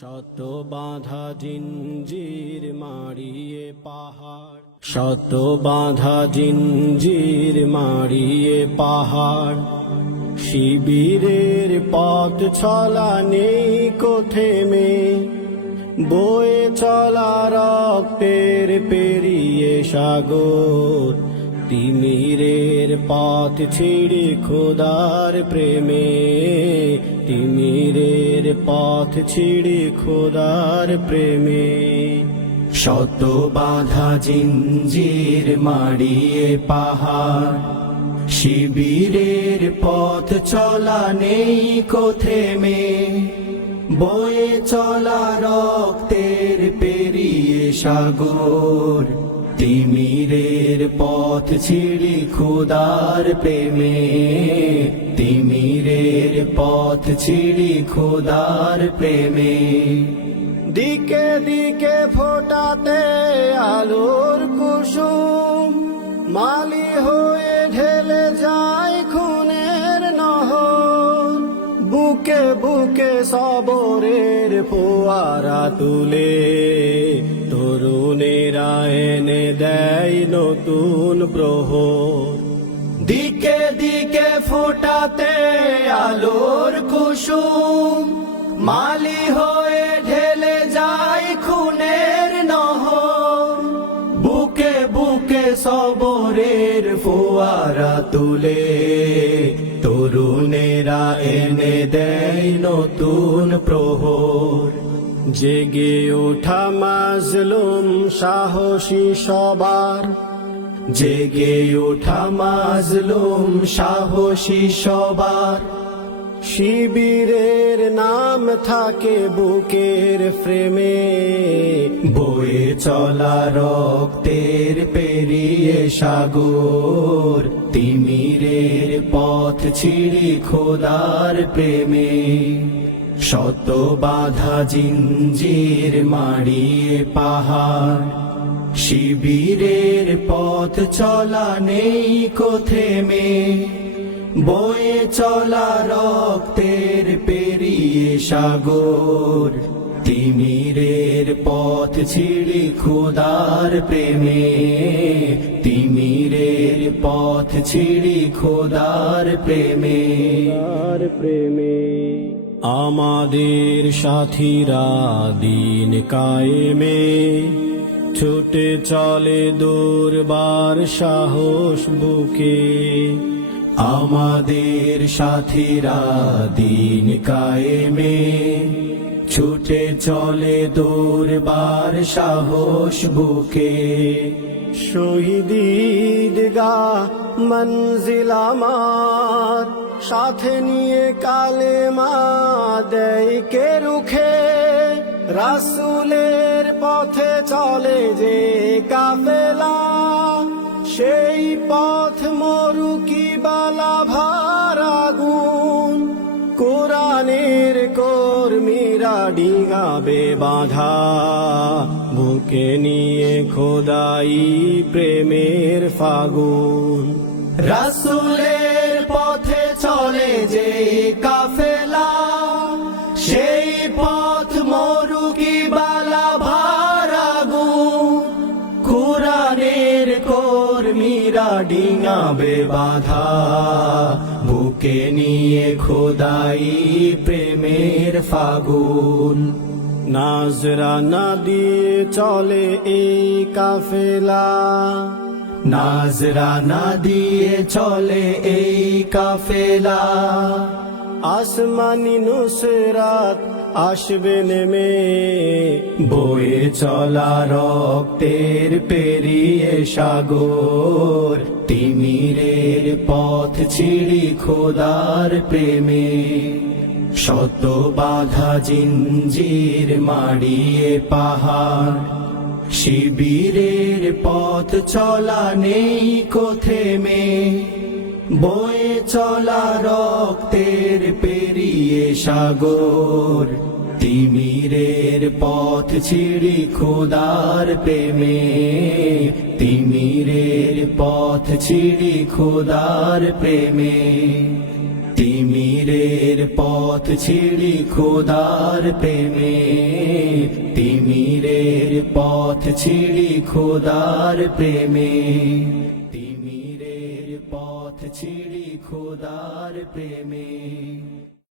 শত বাঁধা জিঞ্জির মারিয়ে পাহাড়, শত বাঁধা জিঞ্জির মারিয়ে পাহাড়। শিবিরের পথ চলা নেই কো থেমে, বয়ে চলা রক্তের পেরিয়ে সাগর। তিমিরের পথ ছিঁড়ে খোদার প্রেমে, তিমিরের পথ ছিঁড়ে খোদার প্রেমে। শত বাঁধা জিঞ্জির মারিয়ে পাহাড়, শিবিরের পথ চলা নেই কো থেমে, বয়ে চলা রক্তের পেরিয়ে সাগর। তিমিরের পথ ছিঁড়ে খোদার প্রেমে, তিমিরের পথ ছিঁড়ে খোদার প্রেমে। দিকে দিকে ফোটাতে আলোর কুসুম, মালি হয়ে ঢেলে যায় খুনের নহর। বুকে বুকে সবরের ফোয়ারা তুলে, তরুণেরা এনে দেয় নতুন প্রহর। দিকে দিকে ফোটাতে আলোর কুসুম, মালি হয়ে ঢেলে যায় খুনের নহর। বুকে বুকে সবরের ফোয়ারা তুলে, তরুণেরা এনে দেয় নতুন প্রহর। জেগে ওঠা মাজলুম সাহসী সবার, জেগে ওঠা মাজলুম সাহসী সবার। শিবিরের নাম থাকে বুকের ফ্রেমে, বয়ে চলা রক্তের পেরিয়ে সাগর। তিমিরের পথ ছিঁড়ে খোদার প্রেমে, শত বাঁধা জিঞ্জির মারিয়ে পাহাড়। শিবিরের পথ চলা নেই কো থেমে, বয়ে চলা রক্তের পেরিয়ে সাগর। তিমিরের পথ ছিঁড়ে খোদার প্রেমে, তিমিরের পথ ছিঁড়ে খোদার প্রেমে। আমাদের সাথীরা দিন কায়েমে, ছুটে চলে দুর্বার সাহস বুকে। আমাদের সাথীরা দিন কায়েমে, ছুটে চলে দুর্বার সাহস বুকে। শহীদ ঈদগাহ মঞ্জিল আমার, সাথে নিয়ে কালেমা দেয় কে রুখে। রাসূলের পথে চলে যে কাফেলা, সেই পথ মরুকি বালা ভার আগুন। কোরআনের কর্মীরা ডিঙাবে বাঁধা, বুকে নিয়ে খোদাই প্রেমের ফাগুন। রাসূলের পথে চলে যে কাফেলা, সেই পথ মরুকি বালা ভার আগুন। কোরআনের কর্মীরা ডিঙাবে বাঁধা, বুকে নিয়ে খোদাই প্রেমের ফাগুন। নাজরানা দিয়ে চলে এই কাফেলা, নাজরানা দিয়ে চলে এই কাফেলা। আসমানি নুসরাত আসবে নেমে, বয়ে চলা রক্তের পেরিয়ে সাগর। তিমিরের পথ ছিঁড়ে খোদার প্রেমে, শত বাঁধা জিঞ্জির মারিয়ে পাহাড়। শিবিরের পথ চলা নেই কো থেমে, বয়ে চলা রক্তের পেরিয়ে সাগর। তিমিরের পথ ছিঁড়ে খোদার প্রেমে, তিমিরের পথ ছিঁড়ে খোদার প্রেমে। তিমির তিমিরের পথ ছিড়ি খোদার প্রেমে, তিমিরের পথ ছিড়ি খোদার প্রেমে, তিমিরের পথ ছিড়ি খোদার প্রেমে।